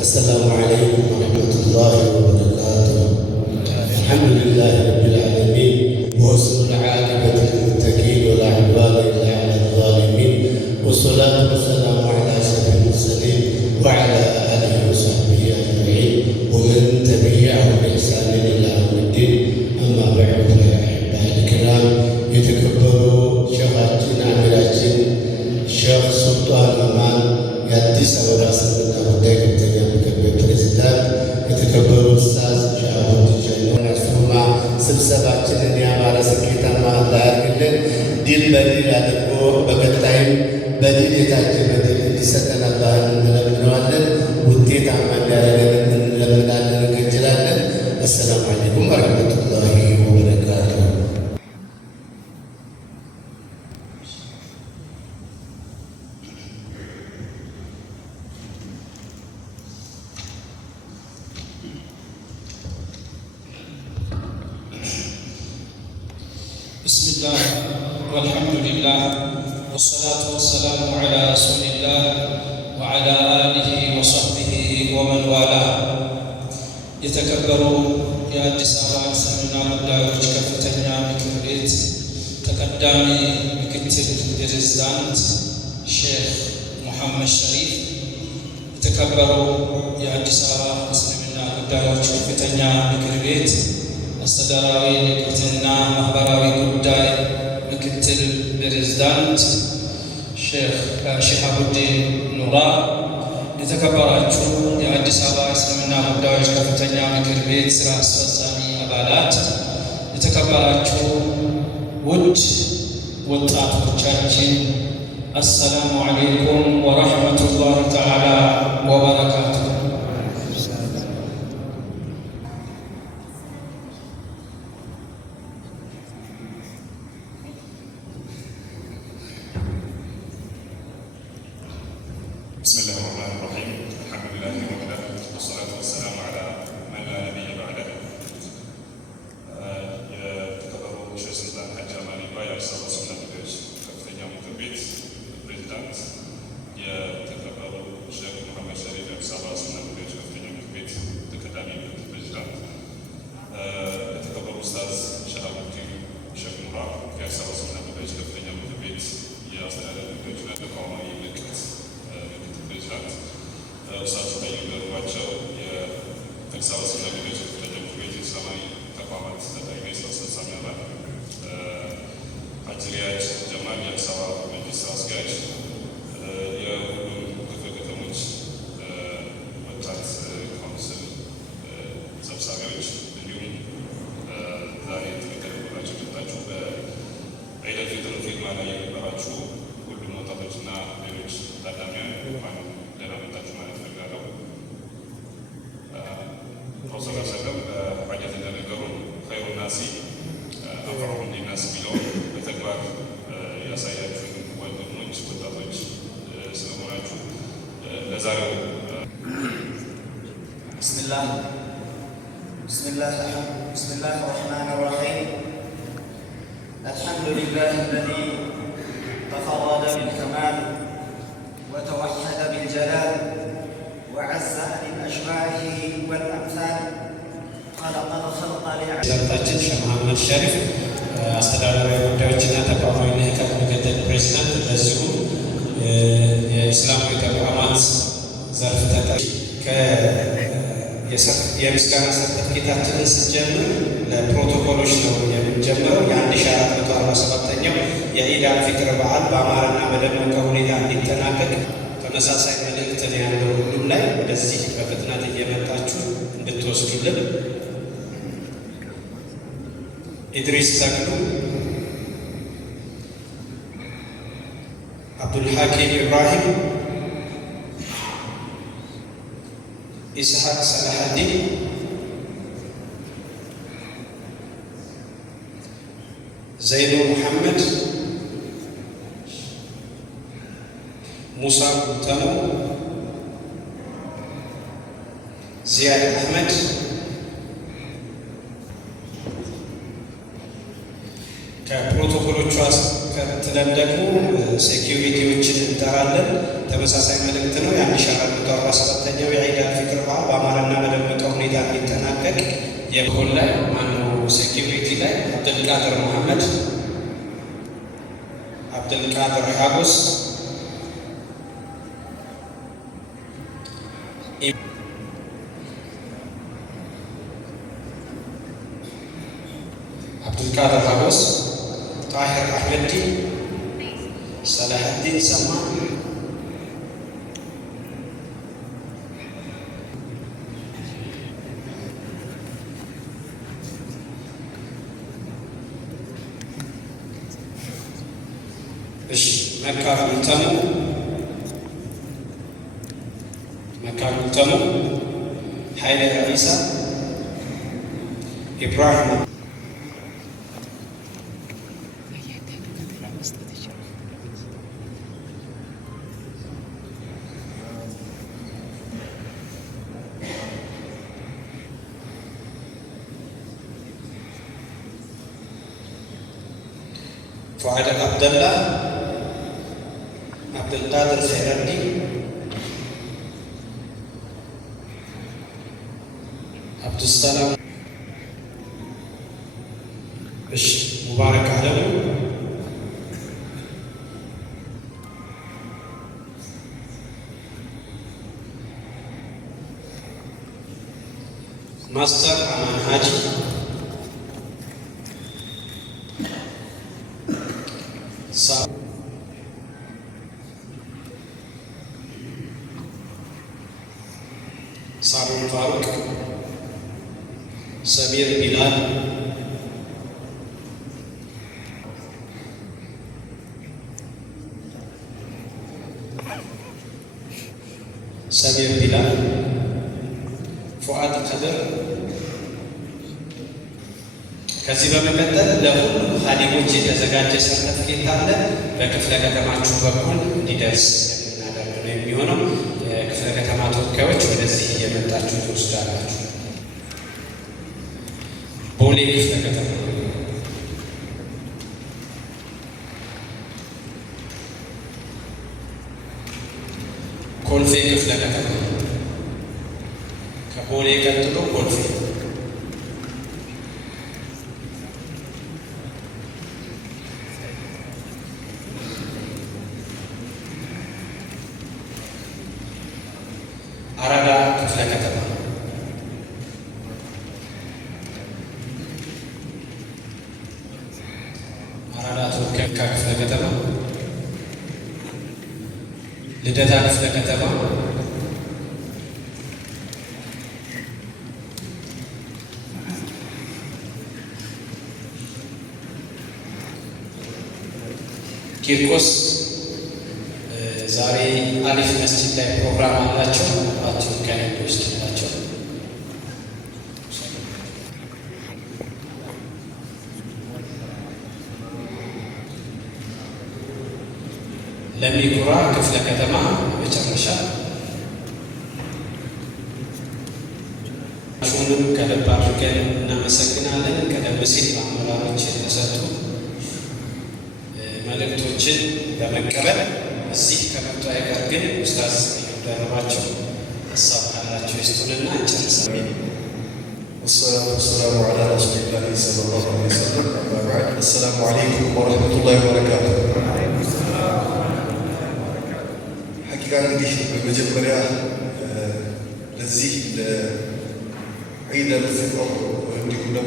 السلام عليكم ورحمة الله وبركاته. الحمد لله رب العالمين وحسن العاقبة للمتقين ولا عدوان إلا على الظالمين والصلاة والسلام على أشرف المرسلين وعلى آله وصحبه أجمعين ومن تبعهم بإحسان إلى يوم الدين. أما بعد فيا أحبائي الكرام يتكبروا شيخاችን አሚራችን ሼክ ሱልጣን አማን የአዲስ አበባ እስልምና ጉዳይ ከፍተኛ ምክር ቤት ፕሬዝዳንት፣ የተከበሩ ኡስታዝ ሻሃቡዲን ጀማ ስብሰባችንን ያማረ ስኬታማ አላህ ያድርግልን። ድል በድል አድርጎ በቀጣይም በድል የታጀበ ድል እንዲሰጠን አላህን እንለምነዋለን። ውጤታማ እንዲያደርገን እንለምናለን፣ እንገጅላለን። አሰላሙ አለይኩም ወረሕመቱላሂ ወበረካቱ። بسم الله والحمد لله والصلاة والسلام على رسول الله وعلى آله وصحبه ومن والاه. يتكبروا يا አዲስ አበባ እስልምና ጉዳዮች ከፍተኛ ምክር ቤት ተቀዳሚ ምክትል ፕሬዝዳንት ሼክ ሙሐመድ ሸሪፍ፣ የተከበረው የአዲስ አበባ እስልምና ጉዳዮች ከፍተኛ ምክር ቤት አስተዳዳሪ ንግድና ማህበራዊ ጉዳይ ምክትል ፕሬዝዳንት ሼክ ሺሃቡዲን ኑራ፣ የተከበራችሁ የአዲስ አበባ እስልምና ጉዳዮች ከፍተኛ ምክር ቤት ስራ አስፈጻሚ አባላት፣ የተከበራችሁ ውድ ወጣቶቻችን፣ አሰላሙ አለይኩም ወረሕመቱላሂ ተዓላ ወበረካቱ። بسم الله الرحمن الرحيم. الحمد لله وحده والصلاة والسلام على من لا نبي بعده. የተከበሩ ሼህ ሱልጣን ሐጂ አማን ይባ የአዲስ አበባ እስልምና ጉዳዮች ከፍተኛ ምክር ቤት ፕሬዝዳንት፣ የተከበሩ ሼክ ሙሐመድ ሸሪፍ የአዲስ አበባ እስልምና ጉዳዮች ከፍተኛ ምክር ቤት ተቀዳሚ ምክትል ፕሬዝዳንት፣ የተከበሩ ኡስታዝ ሻሃቡዲን ሼክ ኑራ የአዲስ አበባ እስልምና ጉዳዮች ከፍተኛ ምክር ቤት የአስተዳደር ጉዳዮችና ተቋማዊ ልቀት ፕሬዝዳንት፣ ኡስታዝ ጠይብ ገርባቸው የአዲስ አበባ እስልምና ጉዳዮች ከፍተኛ ምክር ቤት የእስላማዊ ተቋማት ተጠሪ ስራ አስፈጻሚ አባል፣ ሐጂ ሪያድ ጀማል የአዲስ አበባ መጅሊስ ስራ አስኪያጅ፣ የሁሉም ክፍለ ከተሞች ወጣት ካውንስል ሰብሳቢዎች፣ እንዲሁም ዛሬ ተቀበላችሁ የመጣችሁ በዒድ አል-ፊጥር ፊልማ ላይ የነበራችሁ ሁሉም ወጣቶችና ሌሎች ታዳሚያን እንኳን ደህና መጣችሁ ማለት እፈልጋለሁ። ፕሮፌሰር ሰለም በሐጀት እንደነገሩን ኸይሩ ናሲ አንፈዑሁም ሊናስ የሚለውን በተግባር ያሳያችሁን ወንድሞች ወጣቶች ስለሆናችሁ ለዛሬው ብስሚላህ ረሕማን ረሒም አልሐምዱሊላህ አለዚ ተፈረደ ቢልከማል ወተወሐደ ቢልጀላል ወዐዘ ዐን አሽባሂ ወልአምሳል ኸለቀል ኸልቀ ፕሬዝዳንታችን ሼክ ሙሐመድ ሸሪፍ አስተዳደራዊ ጉዳዮችና ተቋማዊ ልህቀት ምክትል ፕሬዝዳንት፣ በዚሁ የእስላማዊ ተቋማት ዘርፍ ተጠሪ። የምስጋና ሰርተፍኬታችንን ስንጀምር ለፕሮቶኮሎች ነው የምንጀምረው። የ1447ኛው የዒድ አል-ፊጥር በዓል በአማረና በደመቀ ሁኔታ እንዲጠናቀቅ ተመሳሳይ መልእክት ነው ያለው። ሁሉም ላይ ወደዚህ በፍጥነት እየመጣችሁ እንድትወስዱልን። ኢድሪስ ተክሉ፣ አብዱልሐኪም ኢብራሂም፣ ኢስሐቅ ሰላሐዲን፣ ዘይኑ ሙሐመድ፣ ሙሳ ጉተሙ፣ ዚያድ አህመድ፣ ከፕሮቶኮሎቹ አስከትለን ደግሞ ሴኪዩሪቲዎችን እንጠራለን። ተመሳሳይ መልእክት ነው። የ1447ኛው የዒድ አል-ፊጥር የኮል ላይ ማነው ሴኪሪቲ ላይ አብዱልቃድር መሐመድ፣ አብዱልቃድር ሀጎስ፣ አብዱልቃድር ሀጎስ፣ ጣሂር አህመዲ፣ ሰላሐዲን ሰማ፣ መካ ጉልተሙ፣ ኃይለ ዒሳ፣ ኢብራሂም ፉአድ አብደላ፣ አብዱልቃድር ኸይረዲ፣ አብዱሰላም፣ ሙባረክ አለሙ፣ ማስተር አማን ሀጂ፣ ሳሩን ፋሩቅ፣ ሰሚር ቢላል፣ ፉአድ ከድር። ከዚህ በመቀጠል ለሁሉም ሀዲሞች የተዘጋጀ ሰርተፍኬት አለ። በክፍለ ከተማችሁ በኩል እንዲደርስ የምናደርግ ነው የሚሆነው። የክፍለ ከተማ ተወካዮች ወደዚህ እየመጣችሁ ትወስዳላችሁ። ቦሌ ክፍለ ከተማ፣ ኮልፌ ክፍለ ከተማ፣ ከቦሌ ቀጥሎ ኮልፌ፣ አራዳ ክፍለ ከተማ፣ አራዳ ተወካይ ክፍለ ከተማ፣ ልደታ ክፍለ ከተማ፣ ቂርቆስ ዛሬ አሊፍ መስጂድ ላይ ፕሮግራም አላቸው። ተወካይ ወስድላቸው። ለሚኩራ ክፍለ ከተማ መጨረሻ ሹንም ከልብ አድርገን እናመሰግናለን። ቀደም ሲል አመራሮች የተሰጡ መልእክቶችን በመቀበል እዚህ ከመጡ አይቀር ግን ኡስታዝ ደረባቸው ሀሳብ ካላቸው ይስጡንና እንጨርሳለን። والصلاة والسلام على رسول الله صلى الله عليه وسلم. أما بعد، السلام عليكم ورحمة الله وبركاته. حقيقة እንግዲህ በመጀመሪያ ለዚህ ለዒድ አልፊጥር እንዲሁም